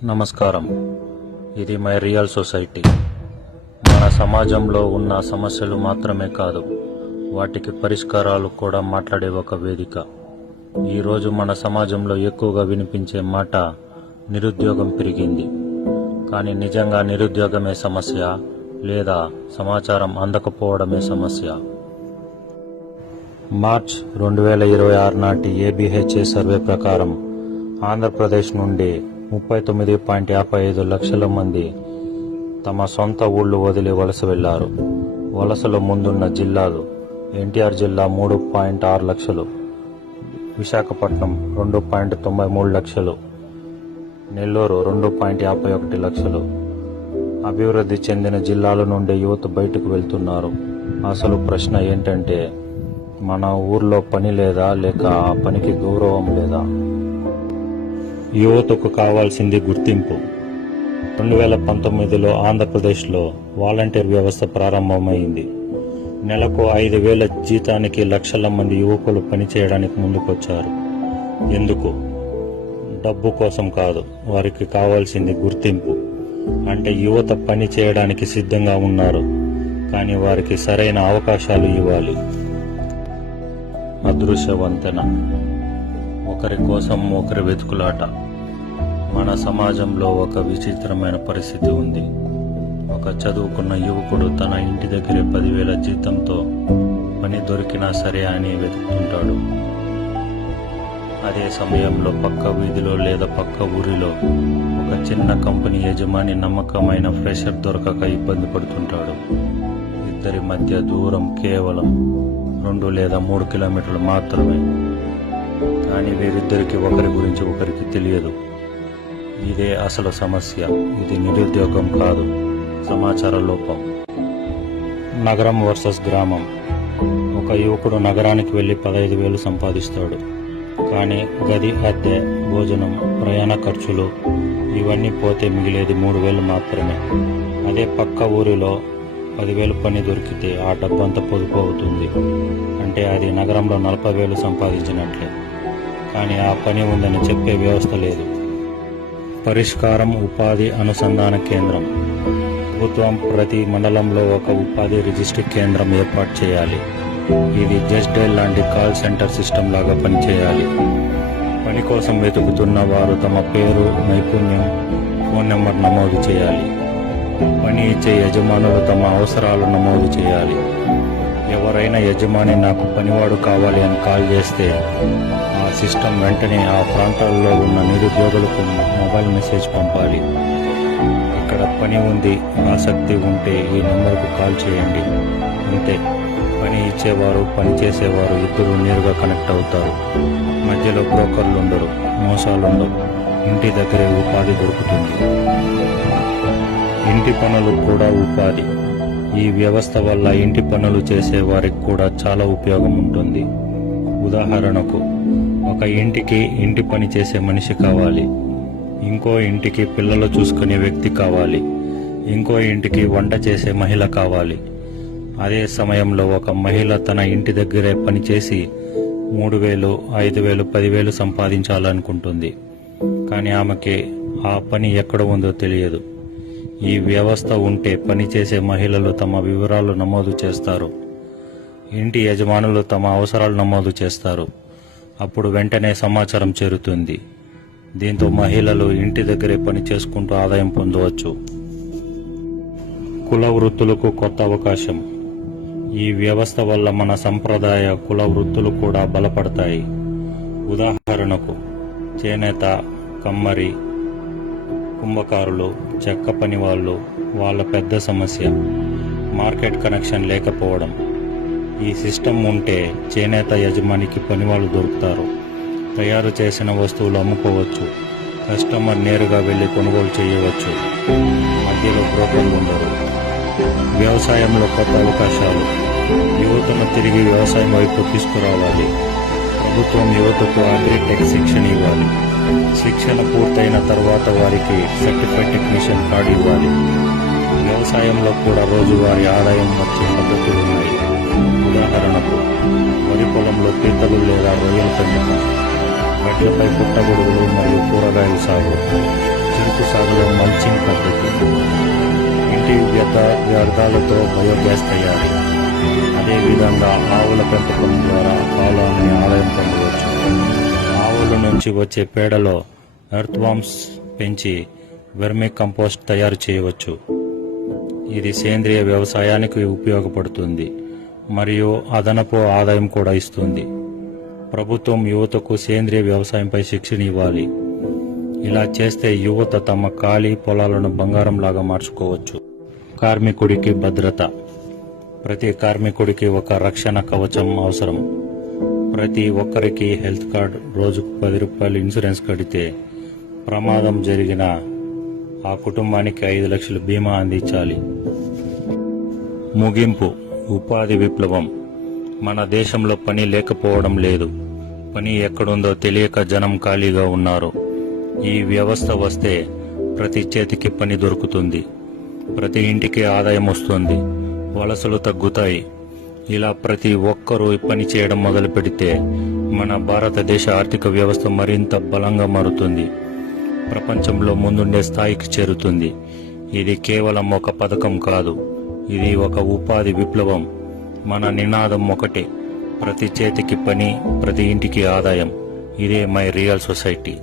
నమస్కారం. ఇది my real society. మన సమాజంలో ఉన్న సమస్యలు మాత్రమే కాదు, వాటికి పరిష్కారాలు కూడా మాట్లాడే ఒక వేదిక. ఈరోజు మన సమాజంలో ఎక్కువగా వినిపించే మాట నిరుద్యోగం పెరిగింది. కానీ నిజంగా నిరుద్యోగమే సమస్య లేదా సమాచారం అందకపోవడమే సమస్య? మార్చ్ 2026 నాటి ఏబిహెచ్ఏ సర్వే ప్రకారం ఆంధ్రప్రదేశ్ నుండి 39.55 లక్షల మంది తమ సొంత ఊళ్ళు వదిలి వలస వెళ్లారు. వలసలో ముందున్న జిల్లాలు: ఎన్టీఆర్ జిల్లా 3.6 లక్షలు, విశాఖపట్నం 2.93 లక్షలు, నెల్లూరు 2.51 లక్షలు. అభివృద్ధి చెందిన జిల్లాల నుండి యువత బయటకు వెళ్తున్నారు. అసలు ప్రశ్న ఏంటంటే, మన ఊర్లో పని లేదా, లేక ఆ పనికి గౌరవం లేదా? యువతకు కావాల్సింది గుర్తింపు. 2019లో ఆంధ్రప్రదేశ్లో వాలంటీర్ వ్యవస్థ ప్రారంభమైంది. నెలకు 5,000 జీతానికి లక్షల మంది యువకులు పనిచేయడానికి ముందుకొచ్చారు. ఎందుకు? డబ్బు కోసం కాదు, వారికి కావాల్సింది గుర్తింపు. అంటే యువత పని చేయడానికి సిద్ధంగా ఉన్నారు, కానీ వారికి సరైన అవకాశాలు ఇవ్వాలి. అదృశ్యవంతెన. ఒకరి కోసం ఒకరి వెతుకులాట. మన సమాజంలో ఒక విచిత్రమైన పరిస్థితి ఉంది. ఒక చదువుకున్న యువకుడు తన ఇంటి దగ్గరే 10,000 జీతంతో పని దొరికినా సరే అని వెతుకుతుంటాడు. అదే సమయంలో పక్క వీధిలో లేదా పక్క ఊరిలో ఒక చిన్న కంపెనీ యజమాని నమ్మకమైన ఫ్రెషర్ దొరకక ఇబ్బంది పడుతుంటాడు. ఇద్దరి మధ్య దూరం కేవలం 2 లేదా 3 కిలోమీటర్లు మాత్రమే. కానీ వీరిద్దరికి ఒకరి గురించి ఒకరికి తెలియదు. ఇదే అసలు సమస్య. ఇది నిరుద్యోగం కాదు, సమాచార లోపం. నగరం వర్సెస్ గ్రామం. ఒక యువకుడు నగరానికి వెళ్లి 15,000 సంపాదిస్తాడు. కానీ గది అద్దె, భోజనం, ప్రయాణ ఖర్చులు ఇవన్నీ పోతే మిగిలేది 3,000 మాత్రమే. అదే పక్క ఊరిలో 10,000 పని దొరికితే ఆ డబ్బంతా పొదుపు అవుతుంది. అంటే అది నగరంలో 40,000 సంపాదించినట్లే. కానీ ఆ పని ఉందని చెప్పే వ్యవస్థ లేదు. పరిష్కారం: ఉపాధి అనుసంధాన కేంద్రం. ప్రభుత్వం ప్రతి మండలంలో ఒక ఉపాధి రిజిస్ట్రీ కేంద్రం ఏర్పాటు చేయాలి. ఇది జస్ట్ డైల్ లాంటి కాల్ సెంటర్ సిస్టమ్ లాగా పనిచేయాలి. పని కోసం వెతుకుతున్న వారు తమ పేరు, నైపుణ్యం, ఫోన్ నెంబర్ నమోదు చేయాలి. పని ఇచ్చే యజమానులు తమ అవసరాలు నమోదు చేయాలి. ఎవరైనా యజమాని నాకు పనివాడు కావాలి అని కాల్ చేస్తే ఆ సిస్టమ్ వెంటనే ఆ ప్రాంతాల్లో ఉన్న నిరుద్యోగులకు మొబైల్ మెసేజ్ పంపాలి. ఇక్కడ పని ఉంది, ఆసక్తి ఉంటే ఈ నెంబర్కు కాల్ చేయండి. అంతే. పని ఇచ్చేవారు, పని చేసేవారు ఇద్దరు నేరుగా కనెక్ట్ అవుతారు. మధ్యలో బ్రోకర్లు ఉండరు, మోసాలుండవు. ఇంటి దగ్గరే ఉపాధి దొరుకుతుంది. ఇంటి పనులు కూడా ఉపాధి. ఈ వ్యవస్థ వల్ల ఇంటి పనులు చేసే వారికి కూడా చాలా ఉపయోగం ఉంటుంది. ఉదాహరణకు, ఒక ఇంటికి ఇంటి పని చేసే మనిషి కావాలి, ఇంకో ఇంటికి పిల్లలు చూసుకునే వ్యక్తి కావాలి, ఇంకో ఇంటికి వంట చేసే మహిళ కావాలి. అదే సమయంలో ఒక మహిళ తన ఇంటి దగ్గరే పనిచేసి 3,000, 5,000, 10,000 సంపాదించాలనుకుంటుంది. కానీ ఆమెకి ఆ పని ఎక్కడ ఉందో తెలియదు. ఈ వ్యవస్థ ఉంటే పనిచేసే మహిళలు తమ వివరాలు నమోదు చేస్తారు, ఇంటి యజమానులు తమ అవసరాలు నమోదు చేస్తారు. అప్పుడు వెంటనే సమాచారం చేరుతుంది. దీంతో మహిళలు ఇంటి దగ్గరే పని చేసుకుంటూ ఆదాయం పొందవచ్చు. కుల వృత్తులకు కొత్త అవకాశం. ఈ వ్యవస్థ వల్ల మన సంప్రదాయ కుల వృత్తులు కూడా బలపడతాయి. ఉదాహరణకు, చేనేత, కమ్మరి, కుంభకారులు, చెక్క పని వాళ్ళు. వాళ్ళ పెద్ద సమస్య మార్కెట్ కనెక్షన్ లేకపోవడం. ఈ సిస్టమ్ ఉంటే చేనేత యజమానికి పనివాళ్ళు దొరుకుతారు. తయారు చేసిన వస్తువులు అమ్ముకోవచ్చు. కస్టమర్ నేరుగా వెళ్లి కొనుగోలు చేయవచ్చు. మధ్యలో బ్రోకర్లు ఉండరు. వ్యవసాయంలో కొత్త అవకాశాలు. యువతను తిరిగి వ్యవసాయం వైపు తీసుకురావాలి. ప్రభుత్వం యువతకు అగ్రిటెక్ శిక్షణ ఇవ్వాలి. శిక్షణ పూర్తయిన తర్వాత వారికి సర్టిఫైడ్ టెక్నీషియన్ కార్డు ఇవ్వాలి. వ్యవసాయంలో కూడా రోజువారీ ఆదాయం వచ్చే పద్ధతులు ఉన్నాయి. ఉదాహరణకు, వరి పొలంలో పీతలు లేదా రొయ్యల పెంపకం, గట్లపై పుట్టగొడుగులు మరియు కూరగాయల సాగు, చింత చెరుకు సాగులో మల్చింగ్ పద్ధతి, ఇంటి వ్యర్థాలతో బయోగ్యాస్ తయారీ, అదేవిధంగా ఆవుల పెంపకం ద్వారా పాలు అమ్మి ఆదాయం పొందవచ్చు. ఆవుల నుంచి వచ్చే పేడలో ఎర్త్వామ్స్ పెంచి వెర్మి కంపోస్ట్ తయారు చేయవచ్చు. ఇది సేంద్రియ వ్యవసాయానికి ఉపయోగపడుతుంది మరియు అదనపు ఆదాయం కూడా ఇస్తుంది. ప్రభుత్వం యువతకు సేంద్రియ వ్యవసాయంపై శిక్షణ ఇవ్వాలి. ఇలా చేస్తే యువత తమ ఖాళీ పొలాలను బంగారంలాగా మార్చుకోవచ్చు. కార్మికుడికి భద్రత. ప్రతి కార్మికుడికి ఒక రక్షణ కవచం అవసరం. ప్రతి ఒక్కరికి హెల్త్ కార్డ్, రోజుకు 10 రూపాయలు ఇన్సూరెన్స్ కడితే ప్రమాదం జరిగిన ఆ కుటుంబానికి 5 లక్షల బీమా అందించాలి. ముగింపు. ఉపాధి విప్లవం. మన దేశంలో పని లేకపోవడం లేదు. పని ఎక్కడుందో తెలియక జనం ఖాళీగా ఉన్నారు. ఈ వ్యవస్థ వస్తే ప్రతి చేతికి పని దొరుకుతుంది, ప్రతి ఇంటికి ఆదాయం వస్తుంది, వలసలు తగ్గుతాయి. ఇలా ప్రతి ఒక్కరూ పని చేయడం మొదలు పెడితే మన భారతదేశ ఆర్థిక వ్యవస్థ మరింత బలంగా మారుతుంది, ప్రపంచంలో ముందుండే స్థాయికి చేరుతుంది. ఇది కేవలం ఒక పథకం కాదు, ఇది ఒక ఉపాధి విప్లవం. మన నినాదం ఒకటే, ప్రతి చేతికి పని, ప్రతి ఇంటికి ఆదాయం. ఇదే మై రియల్ సొసైటీ.